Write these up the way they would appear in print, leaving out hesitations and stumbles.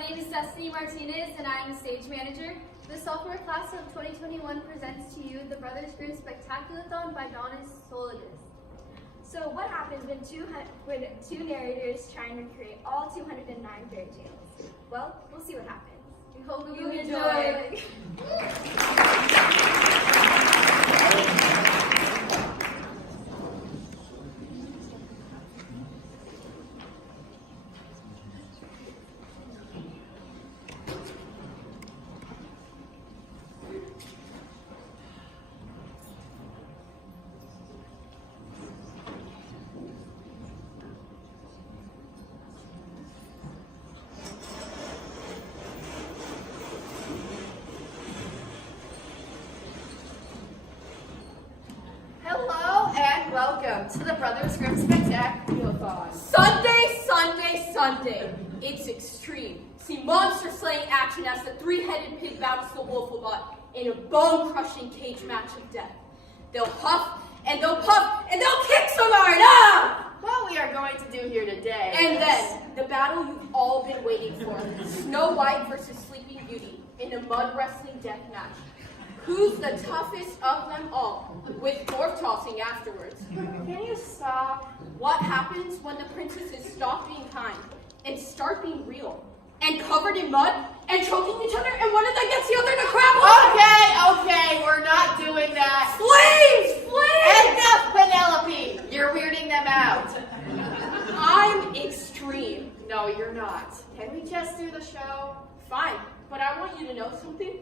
name is Destiny Martinez, and I am the stage manager. The sophomore class of 2021 presents to you the Brothers Grimm Spectaculathon by Donna Soledad. So what happens when two narrators try and recreate all 209 fairy tales? Well, we'll see what happens. We hope you enjoy. Welcome to the Brothers Grimm Spectaculathon. Sunday. It's extreme. See monster slaying action as the three-headed pig battles the wolf in a bone-crushing cage match of death. They'll huff, and they'll puff, and they'll kick some iron up! What we are going to do here today And then, the battle you've all been waiting for. Snow White versus Sleeping Beauty in a mud wrestling death match. Who's the toughest of them all? With dwarf tossing afterwards. Can you stop? What happens when the princesses stop being kind and start being real and covered in mud and choking each other and one of them gets the other to grab one? Okay, we're not doing that. Flames! Enough, Penelope! You're weirding them out. I'm extreme. No, you're not. Can we just do the show? Fine, but I want you to know something.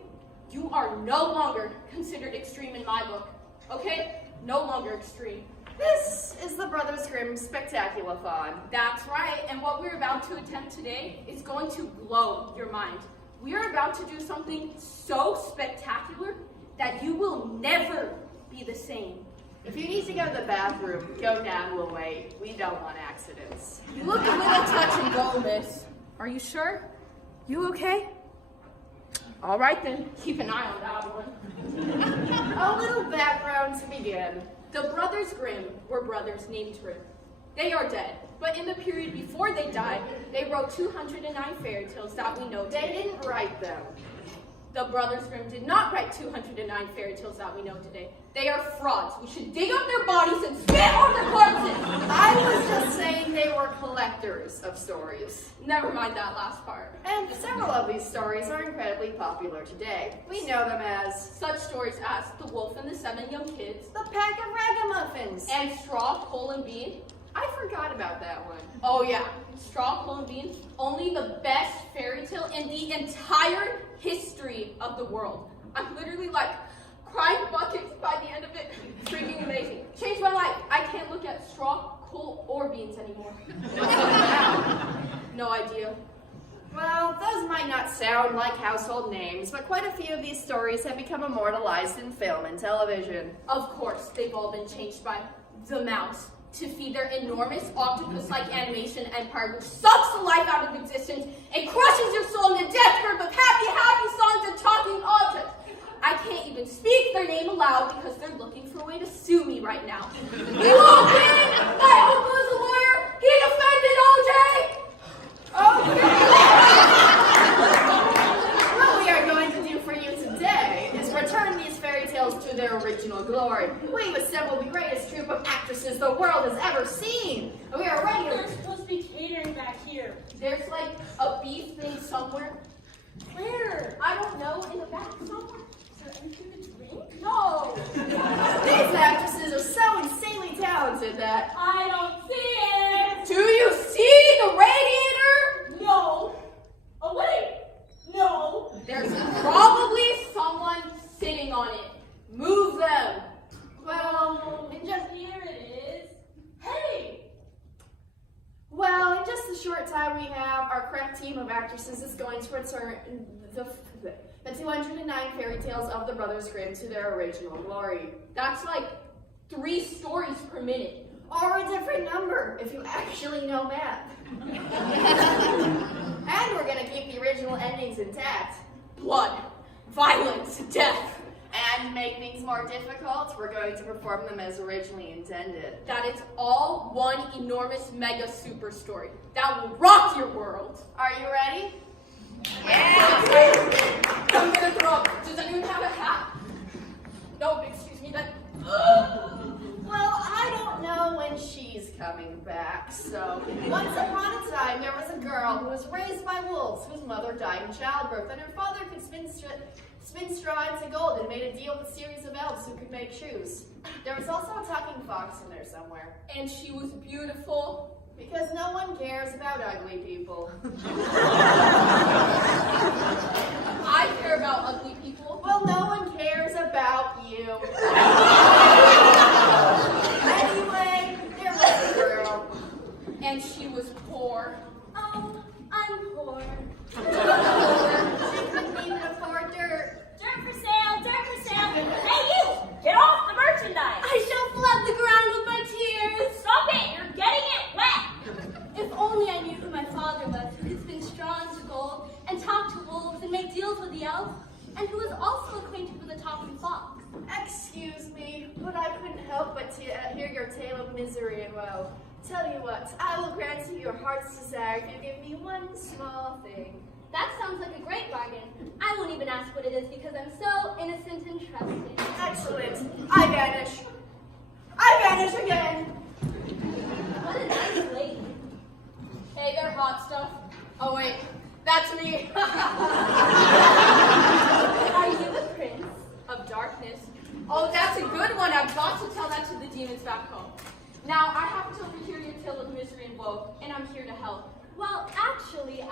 You are no longer considered extreme in my book. Okay? No longer extreme. This is the Brothers Grimm Spectaculathon. That's right, and what we're about to attempt today is going to blow your mind. We are about to do something so spectacular that you will never be the same. If you need to go to the bathroom, go down, we'll wait. We don't want accidents. You look a little touch and go, miss. Are you sure? You okay? All right then, keep an eye on that one. A little background to begin. The Brothers Grimm were brothers named Grimm. They are dead, but in the period before they died, they wrote 209 fairy tales that we know today. They didn't write them. The Brothers Grimm did not write 209 fairy tales that we know today. They are frauds. We should dig up their bodies and spit on their corpses. I was just saying they were collectors of stories. Never mind that last part. And several of these stories are incredibly popular today. We know them as Such stories as The Wolf and the Seven Young Kids, The Pack of Ragamuffins, and Straw, Coal, and Bean. I forgot about that one. Oh yeah, Straw, Coal, and Bean, only the best fairy tale in the entire history of the world. I'm literally like crying buckets by the end of it. Freaking amazing. Changed my life. I can't look at straw, coal, or beans anymore. No idea. Well, those might not sound like household names, but quite a few of these stories have become immortalized in film and television. Of course, they've all been changed by the mouse to feed their enormous octopus-like animation empire, which sucks the life out of existence and crushes your soul in the death grip of happy songs and talking objects. I can't even speak their name aloud because they're looking for a way to sue me right now. You won't win! My uncle is a lawyer! He defended OJ! What we are going to do for you today is return these fairy tales to their original glory. We've assembled the greatest troupe of actresses the world has ever seen. And we are ready There's supposed to be catering back here. There's like a beef thing somewhere. Where? I don't know, in the back somewhere. Is there anything to drink? No! These actresses are so insanely talented that... I don't see it. Do you see the radiator? No. Oh wait. No. There's probably someone sitting on it. Move them. Well, And just here it is. Hey. in just the short time we have, our crack team of actresses is going to return the 209 fairy tales of the Brothers Grimm to their original glory. That's like 3 stories per minute. Or a different number, if you actually know math. And we're going to keep the original endings intact. Blood, violence, death. And make things more difficult, we're going to perform them as originally intended. That it's all one enormous mega super story that will rock your world. Are you ready? I'm gonna throw up. Does anyone have a hat? No, excuse me, then. Well, I don't know when she's coming back, so once upon a time there was a girl who was raised by wolves whose mother died in childbirth, and her father could spin straw into gold and made a deal with a series of elves who could make shoes. There was also a talking fox in there somewhere. And she was beautiful. Because no one cares about ugly people. I care about ugly people. Well, no one cares about you. Anyway, there was a girl. And she was poor. Oh, I'm poor. She couldn't even afford dirt. Dirt for sale, dirt for sale. Hey, you! Get off the merchandise! I shall flood the ground with my tears. Stop it! You're getting it wet! If only I knew who my father was, who could spin straw into gold and talk to wolves and make deals with the elves, and who was also acquainted with the talking fox. Excuse me, but I couldn't help but to hear your tale of misery and woe. Tell you what, I will grant you your heart's desire if you give me one small thing. That sounds like a great bargain. I won't even ask what it is because I'm so innocent and trusting. Excellent. I vanish. I vanish again. What a nice lady. Hey there, hot stuff. Oh wait, that's me. Are you the prince? Of darkness. Oh, that's a good one. I've got to tell that to the demons back home. Now, I happen to overhear your tale of misery and woe, and I'm here to help. Well, actually,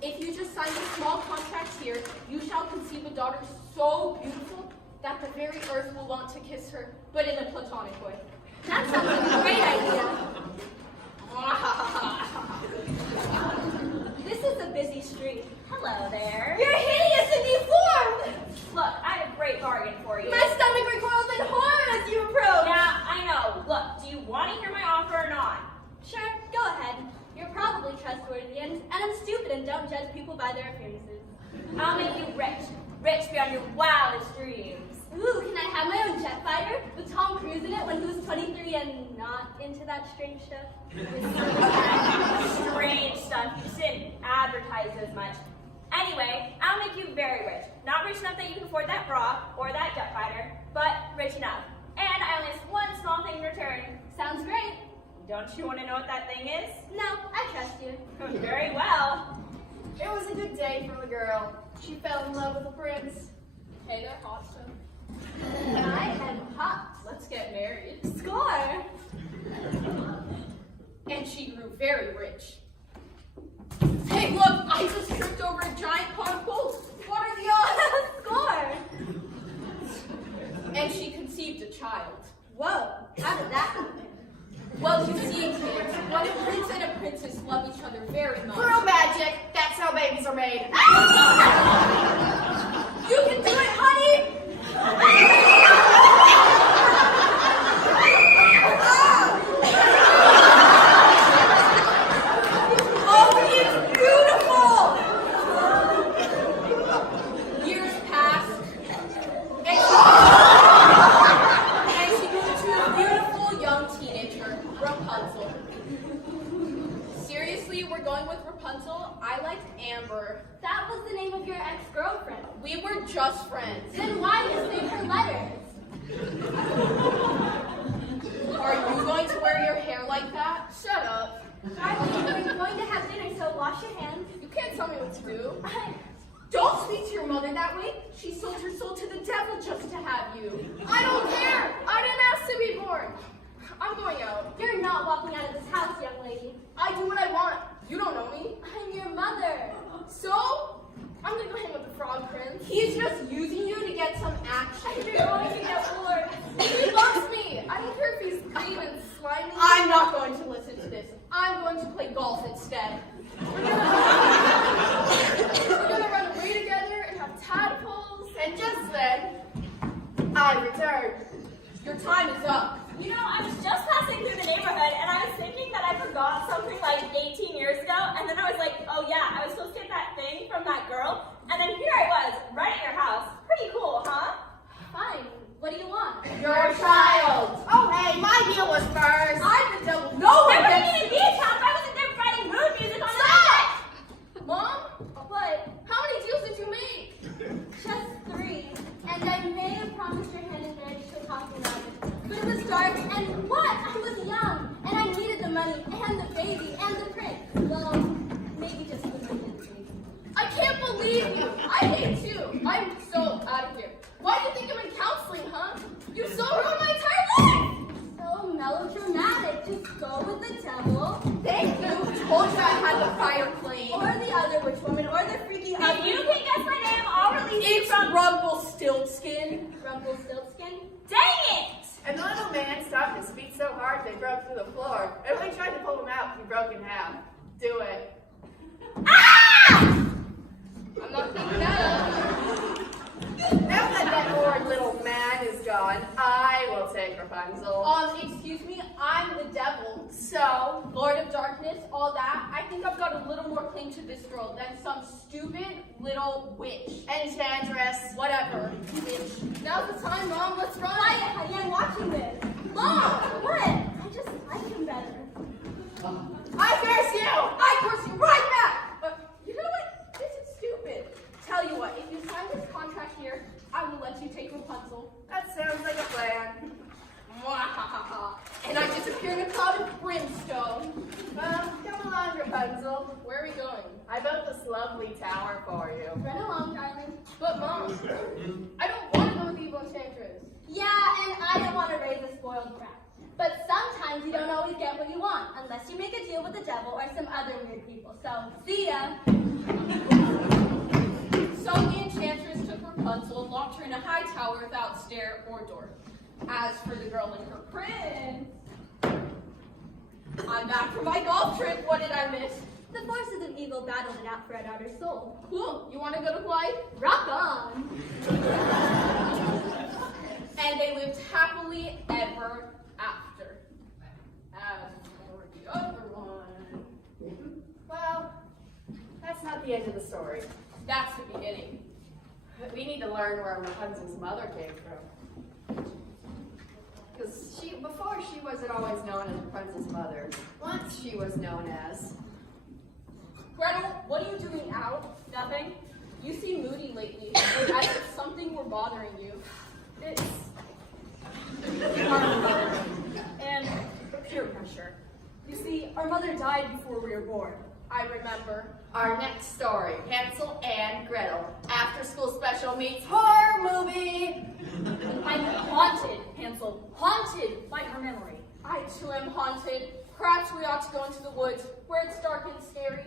If you just sign this small contract here, you shall conceive a daughter so beautiful that the very earth will want to kiss her, but in a platonic way. that sounds like a great idea. This is a busy street. Hello there. You're hideous and deformed! Look, I have a great bargain for you. My stomach recoils in horror as you approach! Yeah, I know. Look, do you want to hear my offer or not? Sure, go ahead. You're probably trustworthy, and I'm stupid and don't judge people by their appearances. I'll make you rich. Rich beyond your wildest dreams. Ooh, can I have my own jet fighter with Tom Cruise in it when he was 23 and not into that strange stuff? Strange stuff. You just didn't advertise as much. Anyway, I'll make you very rich. Not rich enough that you can afford that bra or that jet fighter, but rich enough. And I only ask one small thing in return. Sounds great. Don't you want to know what that thing is? No, I trust you. Very well. It was a good day for the girl. She fell in love with the prince. Hey there, hot stuff. I am hot. Let's get married. Score! And she grew very rich. Hey, look, I just tripped over a giant pot of gold. What are the odds? Score! And she conceived a child. Whoa, how did that happen? Well, you see, kids, when a prince and a princess love each other very much. Girl magic, that's how babies are made. You can do it, honey! Oh, it's beautiful! Years passed, and she grew into a beautiful young teenager, Rapunzel. Seriously, we're going with Rapunzel? I liked Amber. That was the name of your ex-girlfriend. We were just friends. Then why mistake her letters? Are you going to wear your hair like that? Shut up. Darling, we're going to have dinner, so wash your hands. You can't tell me what to do. Don't speak to your mother that way. She sold her soul to the devil just to have you. I don't care. I didn't ask to be born. I'm going out. You're not walking out of this house, young lady. I do what I want. You don't know me. I'm your mother. So? I'm gonna go hang with the frog prince. He's just using you to get some action. You're going to get bored. He loves me. I don't care if he's green and slimy. I'm not going to listen to this. I'm going to play golf instead. We're gonna run away together and have tadpoles. And just then, I returned. Your time is up. You know, I was just passing through the neighborhood and I was thinking that I forgot something like 18 years ago, and Rumpelstiltskin. Rumpelstiltskin? Dang it! And the little man stomped his feet so hard they broke through the floor. And when he tried to pull them out, he broke in half. Do it. Ah! I'm not thinking that. Now that that horrid little man is gone, I will take Rapunzel. Excuse me, I'm the devil. So, Lord of Darkness, all that, I think I've got a little more claim to this girl than some stupid little witch. Enchantress. Whatever, bitch. Now's the time, Mom, let's run. Quiet, honey, I'm watching this. Mom, what? I just like him better. I curse you! I curse you right back! You know what? This is stupid. Tell you what, if you sign this contract here, I will let you take Rapunzel. That sounds like a plan. And I disappear in a cloud of brimstone. Well, come along, Rapunzel. Where are we going? I built this lovely tower for you. Run along, darling. But Mom, I don't want to go with Evil Enchantress. Yeah, and I don't want to raise a spoiled brat. But sometimes you don't always get what you want, unless you make a deal with the devil or some other weird people. So, see ya. So the Enchantress took Rapunzel and locked her in a high tower without stair or door. As for the girl and her prince, I'm back from my golf trip. What did I miss? The forces of evil battled it out for a daughter's soul. Cool. You want to go to Hawaii? Rock on! And they lived happily ever after. As for the other one, Well, that's not the end of the story. that's the beginning. We need to learn where Rapunzel's mother came from. Because before she wasn't always known as Rapunzel's mother. Once she was known as... Gretel, what are you doing out? Nothing? You seem moody lately, like as if something were bothering you. It's our mother and peer pressure. You see, our mother died before we were born. I remember. Our next story, Hansel and Gretel. After school special meets horror movie. I'm haunted, Hansel. Haunted by her memory. I too am haunted. Perhaps we ought to go into the woods where it's dark and scary.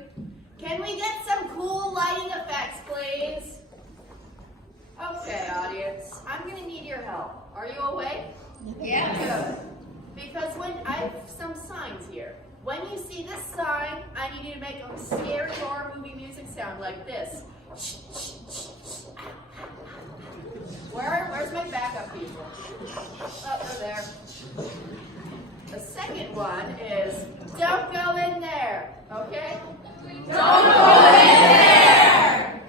Can we get some cool lighting effects, please? Okay, audience, I'm gonna need your help. Are you awake? Yes. Good. Because I have some signs here. When you see this sign, I need you to make a scary horror movie music sound like this. Where's my backup people? Oh, they're there. The second one is, don't go in there, okay? Don't go in there!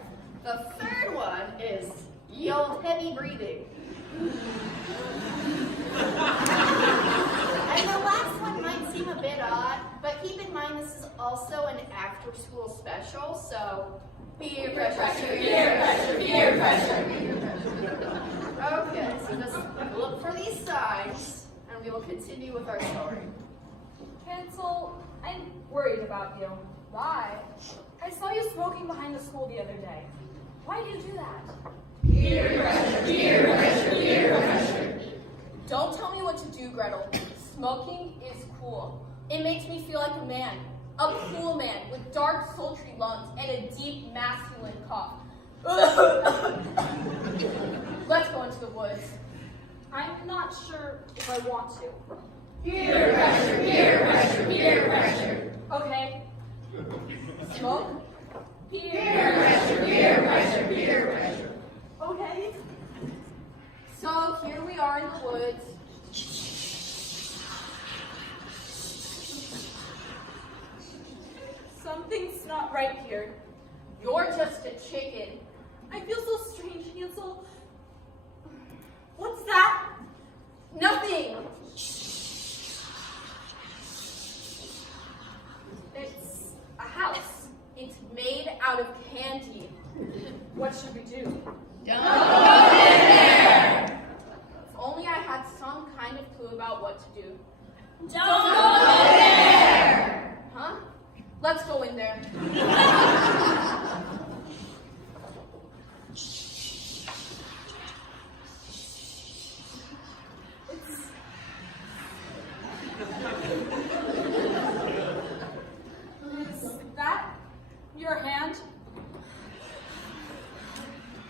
The third one is, ye old heavy breathing. And the last one might seem a bit odd, but keep in mind this is also an after-school special, so peer pressure, peer pressure, peer pressure, peer pressure. Okay, so just look for these signs, and we will continue with our story. Hansel, I'm worried about you. Why? I saw you smoking behind the school the other day. Why do you do that? Peer pressure, peer pressure, peer pressure. Don't tell me what to do, Gretel. Smoking is cool. It makes me feel like a man. A cool man with dark, sultry lungs and a deep, masculine cough. Let's go into the woods. I'm not sure if I want to. Peer pressure, peer pressure, peer pressure. Okay. Smoke. Peer pressure, peer pressure, peer pressure. Okay. So here we are in the woods. Something's not right here. You're just a chicken. I feel so strange, Hansel. What's that? Nothing. It's a house. It's made out of candy. What should we do? Don't go in there! If only I had some kind of clue about what to do. Don't go in there! Huh? Let's go in there. Is that your hand?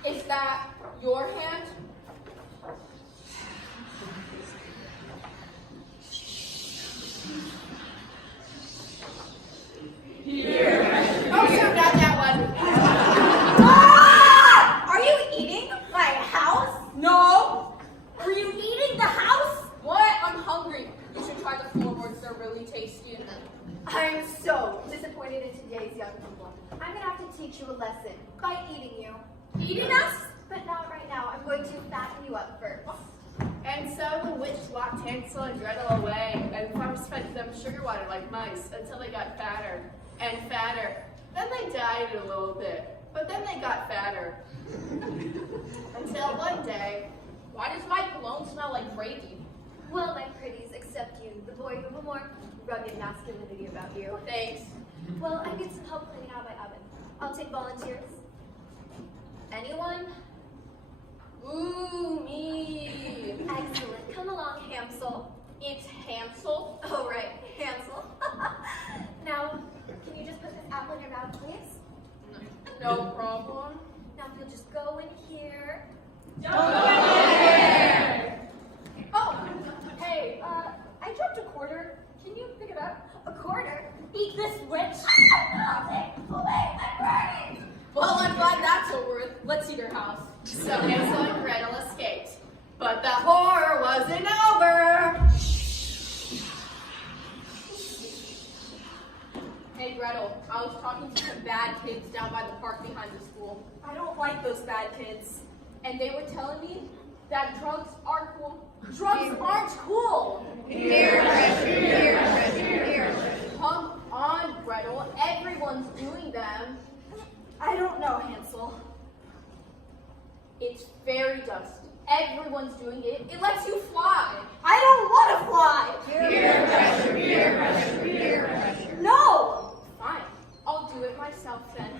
Is that Your hand? Here. Oh, sure, got that one. Ah! Are you eating my house? No! Are you eating the house? What? I'm hungry. You should try the floorboards, they're really tasty. I'm so disappointed in today's young people. I'm gonna have to teach you a lesson by eating you. Eating us? But not right now. I'm going to fatten you up first. And so the witch locked Hansel and Gretel away and first fed them sugar water like mice until they got fatter and fatter. Then they dieted a little bit, but then they got fatter. Until one day, Why does my cologne smell like gravy? Well, my pretties, except you, the boy who have a more rugged masculinity about you. Thanks. Well, I need some help cleaning out my oven. I'll take volunteers. Anyone? Ooh, me. Excellent. Come along, Hansel. It's Hansel. Oh, right, Hansel. Now, can you just put this apple in your mouth, please? No problem. Now, if you'll just go in here. Oh, hey, I dropped a quarter. Can you pick it up? A quarter? Eat this, witch. I'll take it away. I'm burning. Well, I'm glad that's over. Let's see their house. so Hansel and Gretel escaped. But the horror wasn't over. Hey, Gretel, I was talking to some bad kids down by the park behind the school. I don't like those bad kids. And they were telling me that drugs are cool. Drugs aren't cool. Come on, Gretel. Everyone's doing them. I don't know, Hansel. It's fairy dust. Everyone's doing it. It lets you fly. I don't want to fly. No. Fine. I'll do it myself then.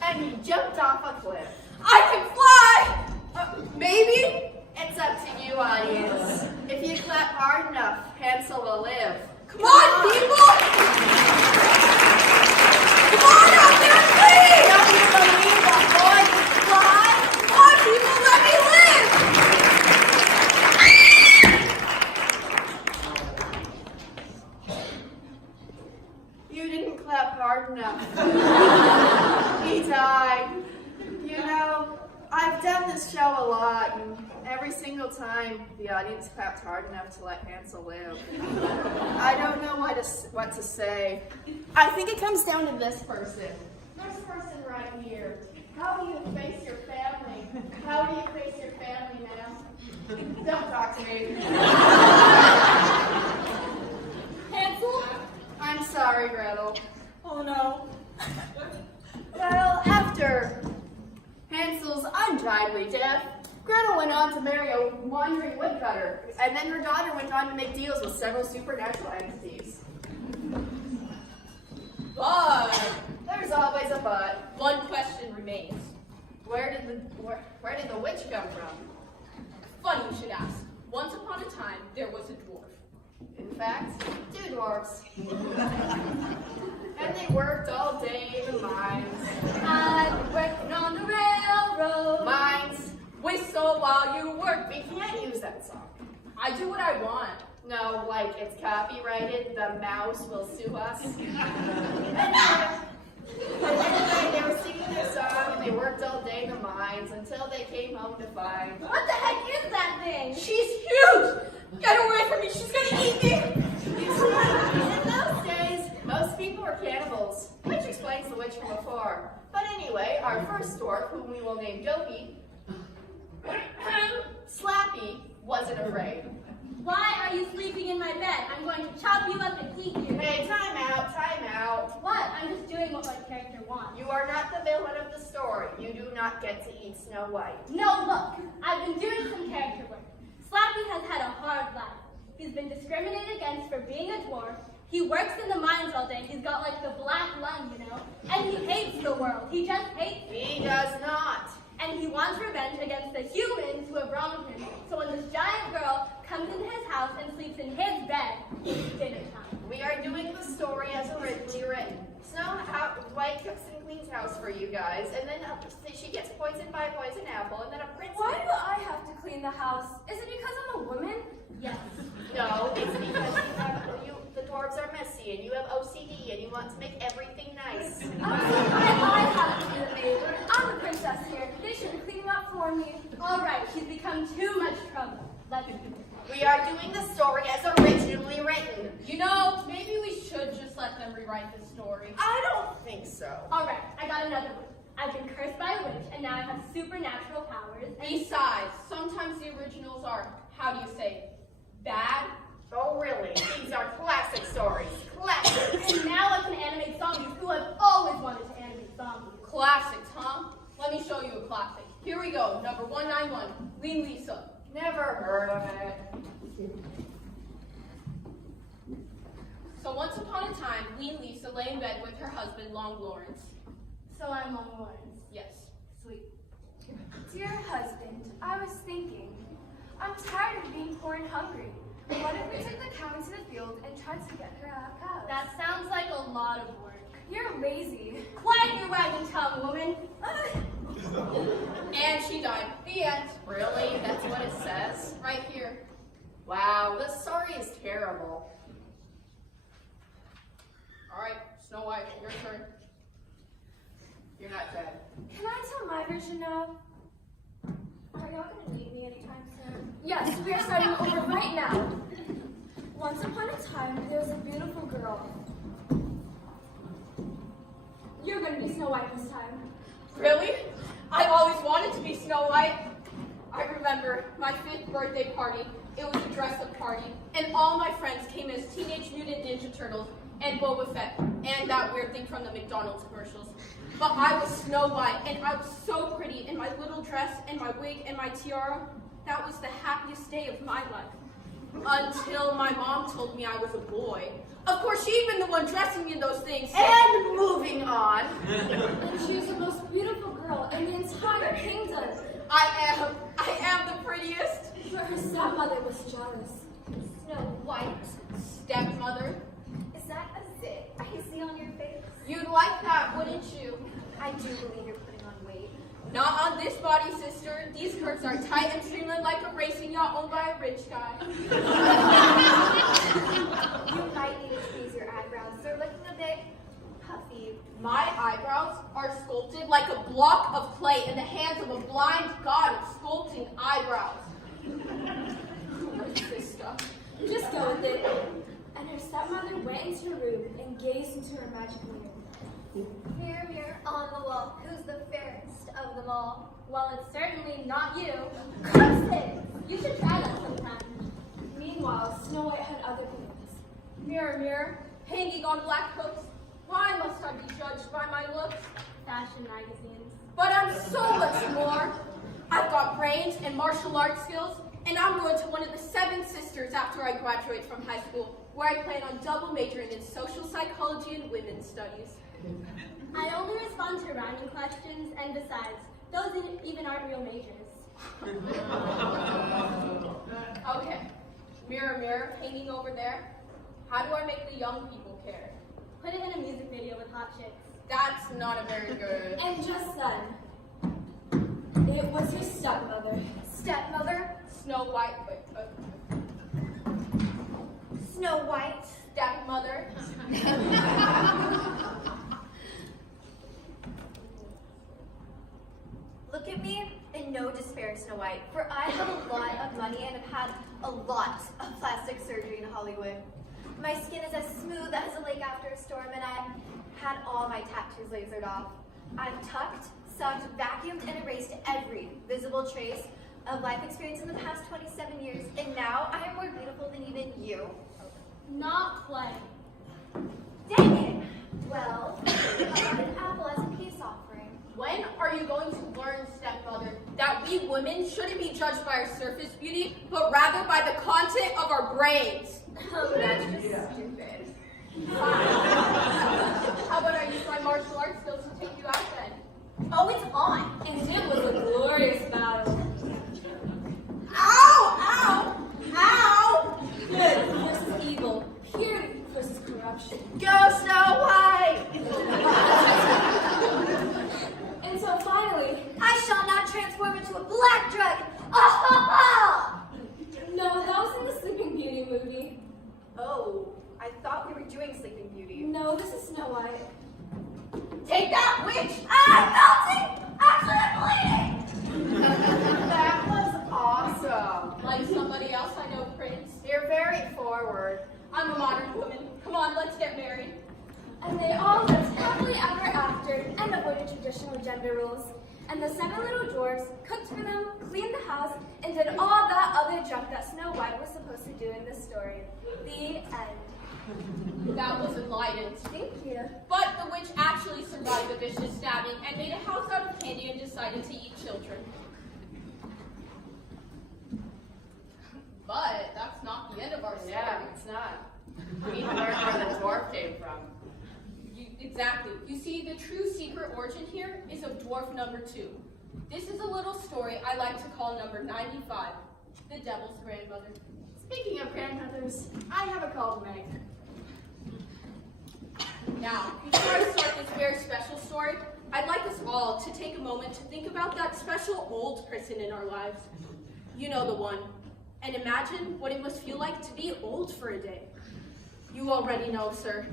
And he jumped off a cliff. I can fly! Maybe? It's up to you, audience. If you clap hard enough, Hansel will live. Come on, people! Come on out there, please! Don't you believe a boy can fly? Come on, people, let me live! You didn't clap hard enough. He died. You know, I've done this show a lot, and every single time the audience clapped hard enough to let Hansel live. I don't know what to say. I think it comes down to this person. This person right here. How do you face your family? How do you face your family, ma'am? Don't talk to me. Hansel? I'm sorry, Gretel. Oh no. Well, after Hansel's untimely death, Gretel went on to marry a wandering woodcutter, and then her daughter went on to make deals with several supernatural entities. But There's always a but. one question remains. Where did the witch come from? Funny you should ask. Once upon a time, there was a dwarf. In fact, two dwarfs. And they worked all day in the mines. I'm working on the railroad. Mines. Whistle while you work. We can't use that song. I do what I want. No, like it's copyrighted, the mouse will sue us. Anyway, they were singing their song and they worked all day in the mines until they came home to find. What the heck is that thing? She's huge! Get away from me, she's gonna eat me! You see, in those days, most people were cannibals, which explains the witch from before. But anyway, our first dwarf, whom we will name Dopey, Slappy, wasn't afraid. Why are you sleeping in my bed? I'm going to chop you up and eat you. Hey, time out, time out. What? I'm just doing what my character wants. You are not the villain of the story. You do not get to eat Snow White. No, look. I've been doing some character work. Slappy has had a hard life. He's been discriminated against for being a dwarf. He works in the mines all day. He's got like the black lung, you know? And he hates the world. He just hates it. He does not. And he wants revenge against the humans who have wronged him. So when this giant girl comes into his house and sleeps in his bed, it's dinner time. We are doing the story as originally written. Snow White cooks and cleans house for for you guys, and then she gets poisoned by a poison apple, and then a prince. Why do I have to clean the house? Is it because I'm a woman? Yes. No, it's because the dwarves are messy, and you have OCD, and you want to make everything nice. I have to be the maid. I'm the princess here. They should be cleaning up for me. All right, she's become too much trouble. Let's do it. We are doing the story as originally written. You know, maybe we should just let them rewrite the story. I don't think so. All right, I got another one. I've been cursed by a witch, and now I have supernatural powers. Besides, sometimes the originals are, how do you say, bad? Oh, really? These are classic stories. Classic. And now I can animate zombies who I've always wanted to animate zombies. Classics, huh? Let me show you a classic. Here we go, number 191, Lean Lisa. Never heard of it. So once upon a time, Lean Lisa lay in bed with her husband, Long Lawrence. So I'm on Lawrence. Yes. Sweet. Dear husband, I was thinking, I'm tired of being poor and hungry. What if we took the cow into the field and tried to get her out of cows? That sounds like a lot of work. You're lazy. Quiet your wagging tongue, woman. And she died. The end. Really? That's what it says? Right here. Wow, this story is terrible. All right, Snow White, your turn. You're not dead. Can I tell my version now? Are y'all gonna meet me anytime soon? Yes, we are starting over right now. Once upon a time, there was a beautiful girl. You're gonna be Snow White this time. Really? I've always wanted to be Snow White. I remember my 5th birthday party. It was a dress-up party, and all my friends came as Teenage Mutant Ninja Turtles and Boba Fett and that weird thing from the McDonald's commercials. But I was Snow White, and I was so pretty in my little dress and my wig and my tiara. That was the happiest day of my life. Until my mom told me I was a boy. Of course, she'd been the one dressing me in those things. And moving on. And she was the most beautiful girl in the entire kingdom. I am the prettiest. But her stepmother was jealous. Snow White. Stepmother. Is that a zit I see on your face? You'd like that, wouldn't you? I do believe you're putting on weight. Not on this body, sister. These skirts are tight and streamlined like a racing yacht owned by a rich guy. You might need to tweeze your eyebrows. They're looking a bit puffy. My eyebrows are sculpted like a block of clay in the hands of a blind god of sculpting eyebrows. What is this stuff? Just go with it. And her stepmother went into her room and gazed into her magic mirror. Mirror, mirror on the wall, who's the fairest of them all? Well, it's certainly not you. Curse it! You should try that sometime. Meanwhile, Snow White had other plans. Mirror, mirror, hanging on black hooks. Why must I be judged by my looks? Fashion magazines. But I'm so much more. I've got brains and martial arts skills, and I'm going to one of the 7 sisters after I graduate from high school, where I plan on double majoring in social psychology and women's studies. I only respond to random questions, and besides, those even aren't real majors. Okay. Mirror, mirror, hanging over there. How do I make the young people care? Put it in a music video with hot chicks. That's not a very good... And just then, it was her stepmother. Stepmother? Snow White, Snow White. stepmother. Look at me in no despair, Snow White, for I have a lot of money and have had a lot of plastic surgery in Hollywood. My skin is as smooth as a lake after a storm, and I had all my tattoos lasered off. I've tucked, sucked, vacuumed, and erased every visible trace of life experience in the past 27 years, and now I am more beautiful than even you. Not quite. Dang it! Well, I got an apple as a peace offering. When are you going to learn, stepmother, that we women shouldn't be judged by our surface beauty, but rather by the content of our brains? That's just stupid. How about I use my martial arts skills to take you out then? Oh, it's on, and it was a glorious battle. Ow! Ow! Ow! Good versus evil, purity versus corruption. Go Snow White! witch! I'm melting! Actually, I'm bleeding! That was awesome. Like somebody else I know, Prince. You're very forward. I'm a modern woman. Come on, let's get married. And they all lived happily ever after and avoided traditional gender roles. And the 7 little dwarfs cooked for them, cleaned the house, and did all that other junk that Snow White was supposed to do in this story. The end. That was enlightened. Thank you. But the witch actually survived the vicious stabbing and made a house out of candy and decided to eat children. But that's not the end of our story. Yeah, it's not. We need to learn where the dwarf came from. Exactly. You see, the true secret origin here is of dwarf number 2. This is a little story I like to call number 95, the devil's grandmother. Speaking of grandmothers, I have a call to make. Now, before I start this very special story, I'd like us all to take a moment to think about that special old person in our lives. You know the one. And imagine what it must feel like to be old for a day. You already know, sir.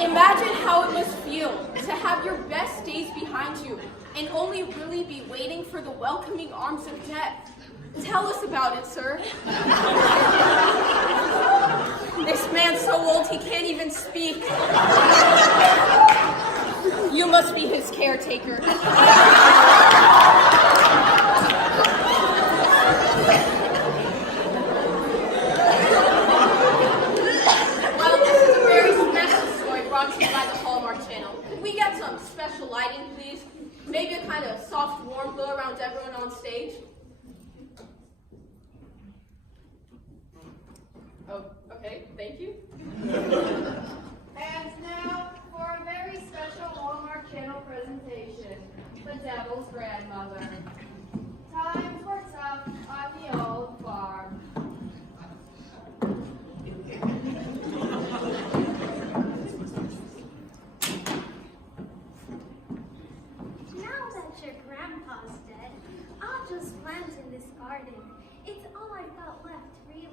Imagine how it must feel to have your best days behind you and only really be waiting for the welcoming arms of death. Tell us about it, sir. This man's so old he can't even speak. You must be his caretaker. Well, this is a very special story brought to you by the Hallmark Channel. Can we get some special lighting, please? Maybe a kind of soft, warm glow around everyone on stage. Oh, okay, thank you. And now for a very special Hallmark Channel presentation, The Devil's Grandmother. Times were tough on the old farm. Now that your grandpa's dead, I'll just plant in this garden. It's all I've got left, really.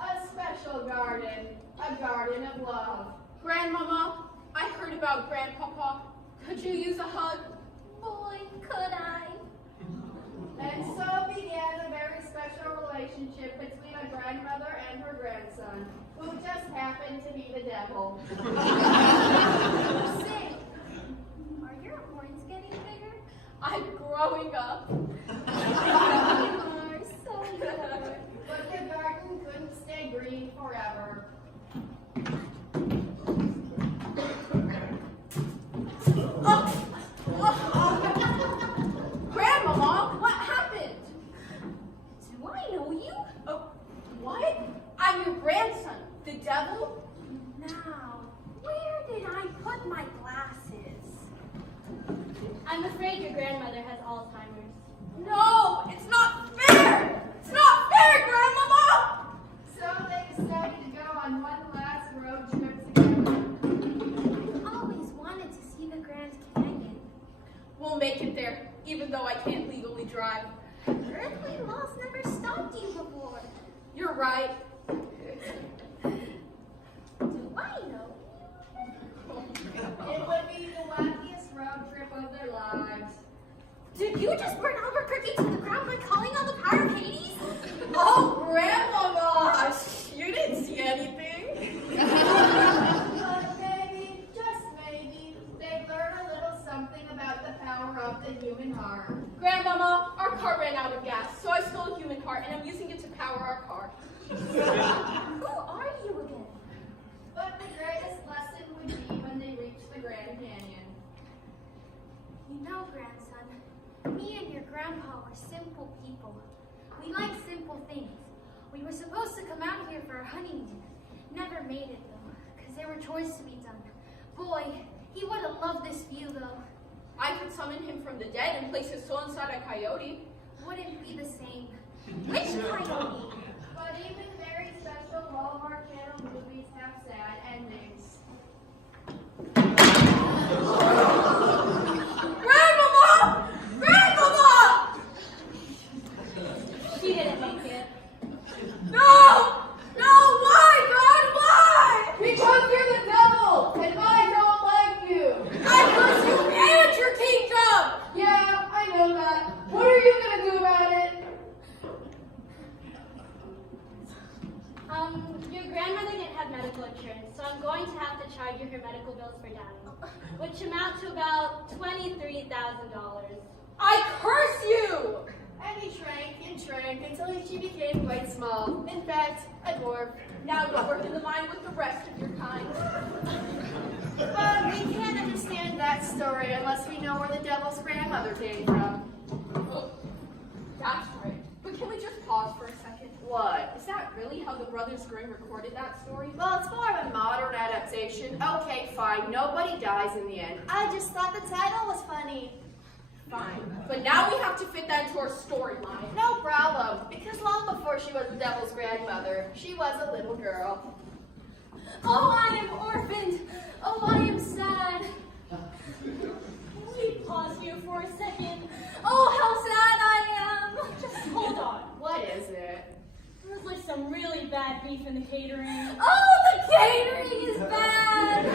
A special garden, a garden of love. Grandmama, I heard about Grandpapa. Could you use a hug? Boy, could I. And so began a very special relationship between a grandmother and her grandson, who just happened to be the devil. Say, are your horns getting bigger? I'm growing up. You are so good. But the garden couldn't stay green forever. Grandmama, what happened? Do I know you? Oh, what? I'm your grandson, the devil? Now, where did I put my glasses? I'm afraid your grandmother has Alzheimer's. No, it's not fair! It's not fair, Grandmama! So they decided to go on one last road trip together. I always wanted to see the Grand Canyon. We'll make it there, even though I can't legally drive. Earthly laws never stopped you before. You're right. Do I know? It would be the wackiest road trip of their lives. Did you just burn Albuquerque to the ground by calling on the power of Hades? Oh, Grandmama! You didn't see anything. But maybe, just maybe, they'd learn a little something about the power of the human heart. Grandmama, our car ran out of gas, so I stole a human heart and I'm using it to power our car. Who are you again? But the greatest lesson would be when they reach the Grand Canyon. You know, grandson, me and your grandpa were simple people. We like simple things. We were supposed to come out here for a honeymoon. Never made it, though, because there were chores to be done. Boy, he would have loved this view, though. I could summon him from the dead and place his soul inside a coyote. Wouldn't be the same. Which coyote? But even very special Hallmark Channel movies have sad endings. Grandmama! Grandmama! about $23,000. I curse you! And he shrank until she became quite small. In fact, a dwarf. Now go work in the mine with the rest of your kind. But we can't understand that story unless we know where the devil's grandmother came from. Oh, that's right. But can we just pause for a second? What? Is that really how the Brothers Grimm recorded that story? Well, it's more of a modern adaptation. Okay, fine. Nobody dies in the end. I just thought the title was funny. Fine. But now we have to fit that into our storyline. No problem, because long before she was the devil's grandmother, she was a little girl. Oh, I am orphaned. Oh, I am sad. Can we pause here for a second? Oh, how sad I am. Just hold on. What is it? There was like some really bad beef in the catering. Oh, the catering is bad!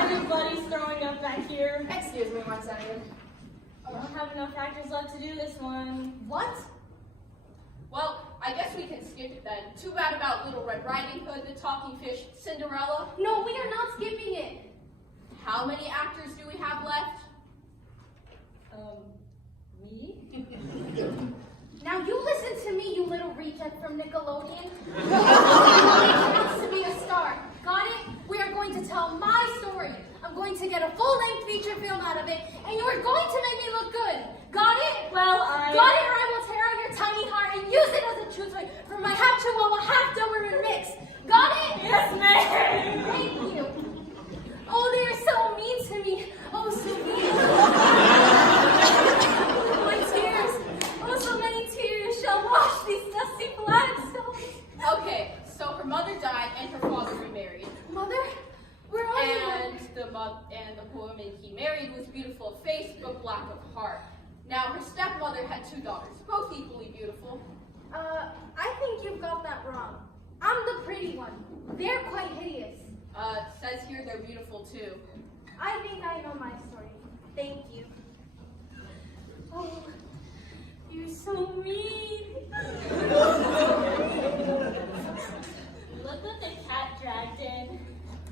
Everybody's throwing up back here. Excuse me 1 second. I don't have enough actors left to do this one. What? Well, I guess we can skip it then. Too bad about Little Red Riding Hood, the Talking Fish, Cinderella. No, we are not skipping it. How many actors do we have left? Me? Now you listen to me, you little reject from Nickelodeon. Wants to be a star. Got it? We are going to tell my story. I'm going to get a full-length feature film out of it, and you are going to make me look good. Got it? Well, Got it, or I will tear out your tiny heart and use it as a chew toy for my half Chihuahua, half Doberman mix. Got it? Yes, ma'am. Thank you. Oh, they are so mean to me. Oh, so mean. My tears. Oh, so many tears shall wash these dusty flagstones. Okay, so her mother died and her father remarried. Mother, where are you? And the woman he married was beautiful of face but black of heart. Now her stepmother had 2 daughters, both equally beautiful. I think you've got that wrong. I'm the pretty one. They're quite hideous. Says here they're beautiful too. I think I know my story. Thank you. Oh, you're so mean. Look what the cat dragged in.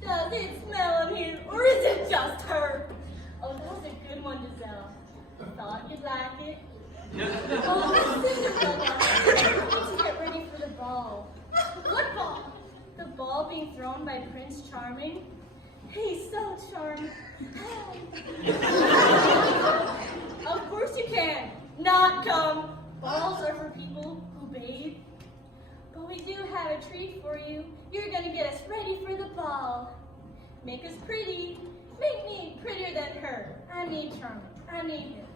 Does it smell in here, or is it just her? Oh, that was a good one, Giselle. Thought you'd like it. Oh, Cinderella, we need to get ready for the ball. What ball? The ball being thrown by Prince Charming. He's so charming. Of course you can. Not come. Balls are for people who bathe. But we do have a treat for you. You're gonna get us ready for the ball. Make us pretty. Make me prettier than her. I need charming. I need him.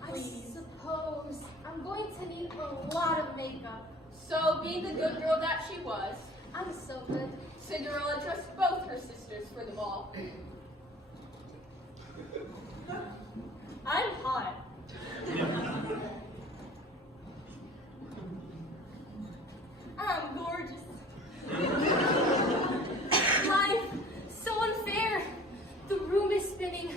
I suppose I'm going to need a lot of makeup. So, being the good girl that she was, I'm so good. Cinderella dressed both her sisters for the ball. I'm hot. I'm gorgeous. Life, so unfair. The room is spinning.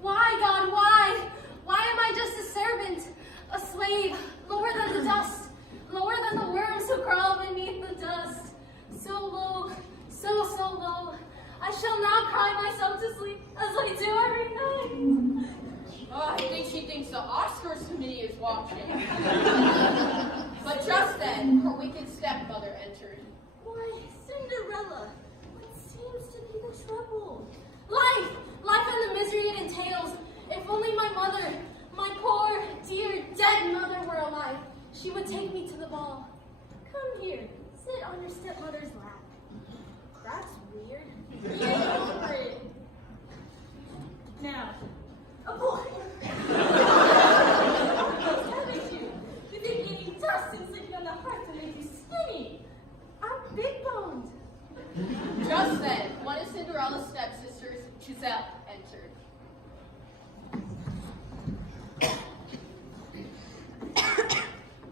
Why, God, why? Why am I just a servant? A slave, lower than the dust, lower than the worms who crawl beneath the dust. So low, so low. I shall now cry myself to sleep as I do every night. Oh, I think she thinks the Oscars committee is watching. But just then, her wicked stepmother entered. Why, Cinderella, what seems to be the trouble? Life and the misery it entails. If only my mother, my poor, dear, dead mother were alive, she would take me to the ball. Come here, sit on your stepmother's lap. That's weird. Get over it. Now, a boy. Haven't you? You've been eating dust and sleeping on the hearth to make you skinny. I'm big boned. Just then, one of Cinderella's stepsisters, Giselle, entered.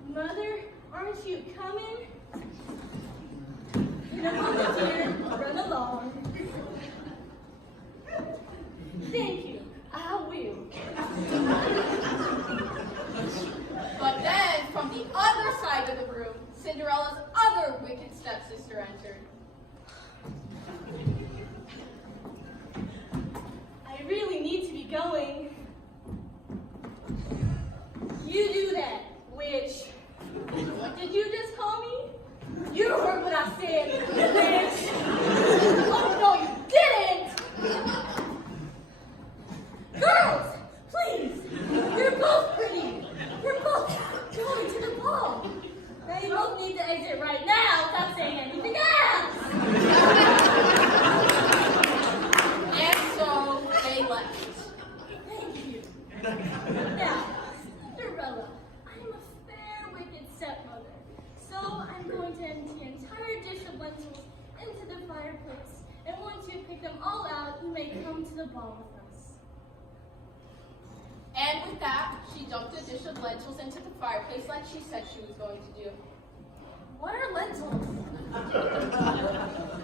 Mother, aren't you coming? No, dear, run along. Thank you. I will. Now, Cinderella, I am a fair, wicked stepmother, so I'm going to empty an entire dish of lentils into the fireplace, and once you pick them all out, you may come to the ball with us. And with that, she dumped a dish of lentils into the fireplace like she said she was going to do. What are lentils?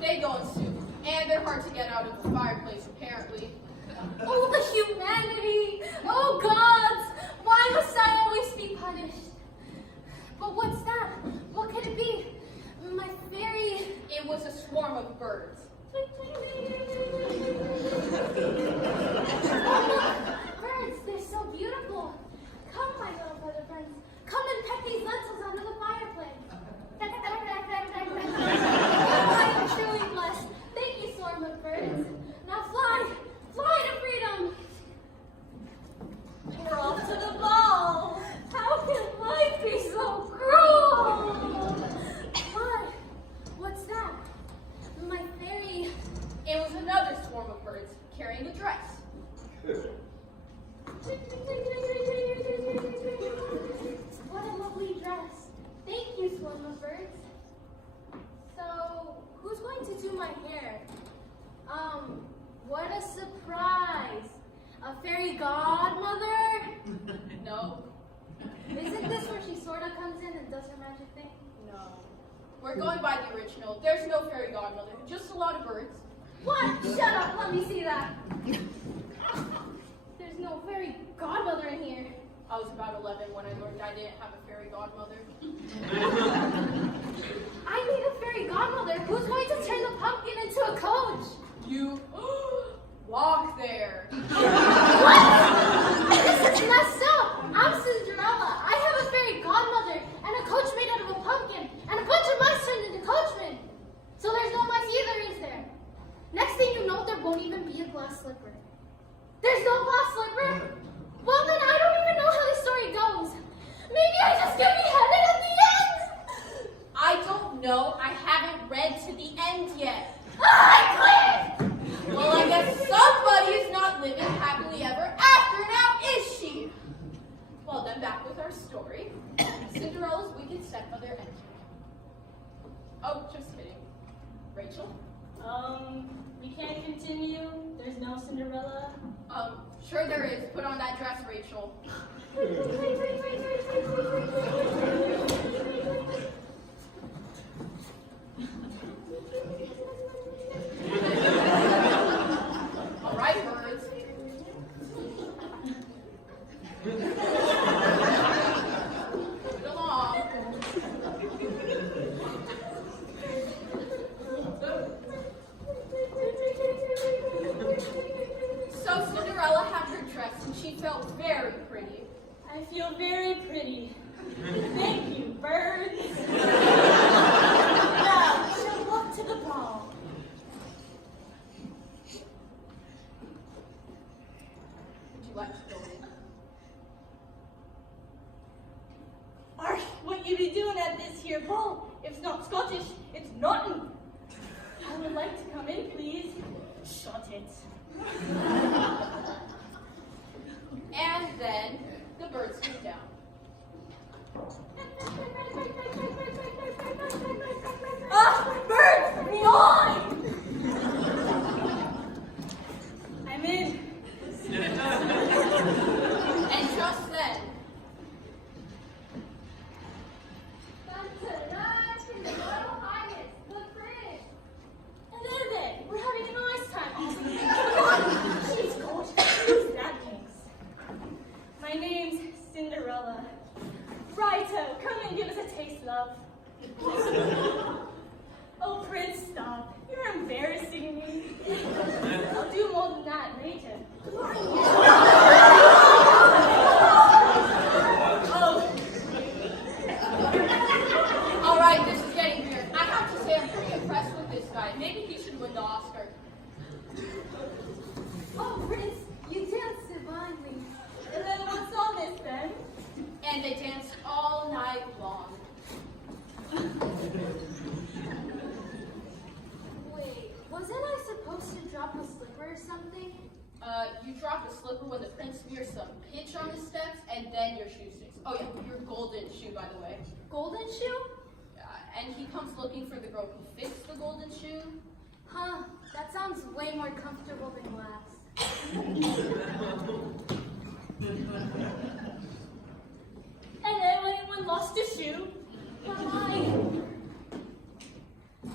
They go in soup, and they're hard to get out of the fireplace, apparently. Oh, the humanity! Oh, gods! Why must I always be punished? But what's that? What could it be? My fairy... It was a swarm of birds. Birds, they're so beautiful. Come, my little brother friends. Come and peck these lentils under the fireplace. I am truly blessed. Thank you, swarm of birds. Now fly, fly to freedom. We're off to the ball. How can life be so cruel? What? What's that? My fairy. It was another swarm of birds carrying a dress. What a lovely dress. Thank you, swarm of birds. So, who's going to do my hair? What a surprise. A fairy godmother? No, Isn't this where she sort of comes in and does her magic thing? no. We're going by the original. There's no fairy godmother, just a lot of birds. What? Shut up, let me see that. There's no fairy godmother in here. I was about 11 when I learned I didn't have a fairy godmother. I need a fairy godmother. Who's going to turn the pumpkin into a coach? You walk there. What? This is messed up. I'm Cinderella. I have a fairy godmother and a coach made out of a pumpkin and a bunch of mice turned into coachmen. So there's no mice either, is there? Next thing you know, there won't even be a glass slipper. There's no glass slipper? Well, then I don't even know how the story goes. Maybe I just get beheaded at the end. I don't know. I haven't read to the end yet. I quit! Well, I guess somebody's not living happily ever after now, is she? Well, then back with our story. Cinderella's wicked stepmother entered. Oh, just kidding. Rachel? We can't continue. There's no Cinderella. Sure there is. Put on that dress, Rachel. All right, birds. Move it along. So Cinderella had her dress and she felt very pretty. I feel very pretty. Thank you, birds. Now, we shall walk to the ball. Would you like to go in? Arsh, what you be doing at this here ball? If it's not Scottish, it's Norton. I would like to come in, please. Shut it. And then the birds came down. Ah, birds, yawn! I'm in. And just then, Hello there. We're having a nice time. She's gorgeous. Who's that thinks? My name's Cinderella. Righto, come and give us a taste, love. Oh, Prince, stop. You're embarrassing me. I'll do more than that later. all right, this is getting weird. I have to say I'm pretty impressed with this guy. Maybe he should win the Oscar. Oh, Prince, you dance divinely. And then what's all this then? And they danced all night long. Wait, wasn't I supposed to drop a slipper or something? You dropped a slipper when the Oh yeah, your golden shoe, by the way. Golden shoe? And he comes looking for the girl who fixed the golden shoe. Huh, that sounds way more comfortable than glass. And then when anyone lost a shoe, mine.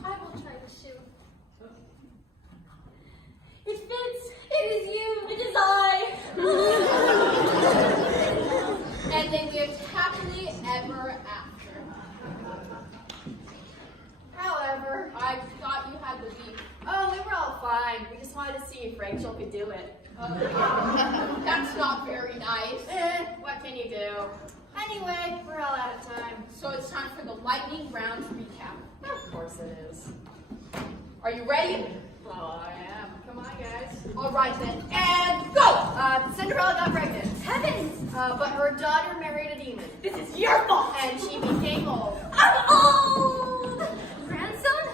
I will try the shoe. It fits. It is you. It is I. And they lived happily ever after. However, I thought you had the beef. oh, we were all fine. We just wanted to see if Rachel could do it. That's not very nice. What can you do? Anyway, we're all out of time. So it's time for the lightning round recap. Of course it is. Are you ready? Oh, I am. Come on, guys. All right then, and go! Cinderella got pregnant. Heavens! But her daughter married a demon. This is your fault. And she became old. I'm old! Grandson?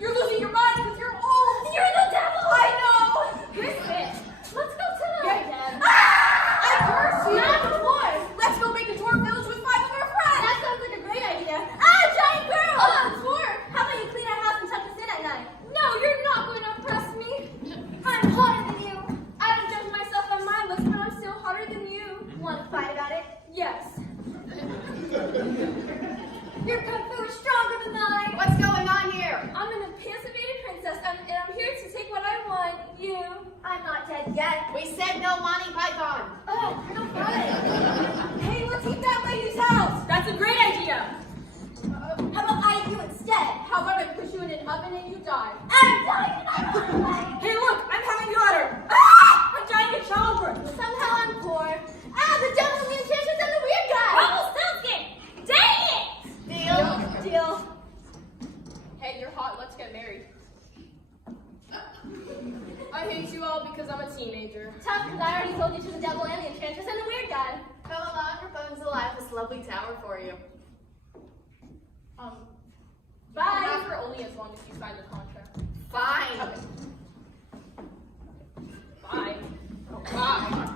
You're losing your mind because you're old! You're the devil! I know! Here's it. Let's go tonight, Dad. I curse you! Not before. Let's go make a tour village with 5 of our friends! That sounds like a great idea. Ah, giant girl! Tour! How about you clean our house and tuck us in at night? No, you're not going to impress me. I'm hotter than you. I don't judge myself on my looks, but I'm still hotter than you. Want to fight about it? Yes. Your kung fu is stronger than mine. What's going on here? I'm an emancipated princess, and I'm here to take what I want. You. I'm not dead yet. We said no Monty Python. Oh, I don't got it. Hey, let's eat that lady's house! That's a great idea. How about I do instead? How about I push you in an oven and you die? I'm dying. I run away. Hey, look, I'm having daughter. Ah! I'm dying of childbirth. Somehow I'm poor. Ah, the devil, the enchantress, and the weird guy. Almost sounds good. Dang it! Deal. Hey, you're hot, let's get married. I hate you all because I'm a teenager. Tough, because I already told you to the devil and the enchantress and the weird guy. Come along, Rapunzel. I have this lovely tower for you. You can have her only as long as you sign the contract. Fine. Bye. Bye.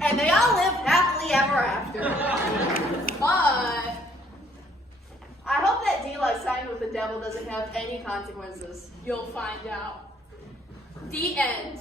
And they all lived happily ever after. But I hope that deal I signed with the devil doesn't have any consequences. you'll find out. The end.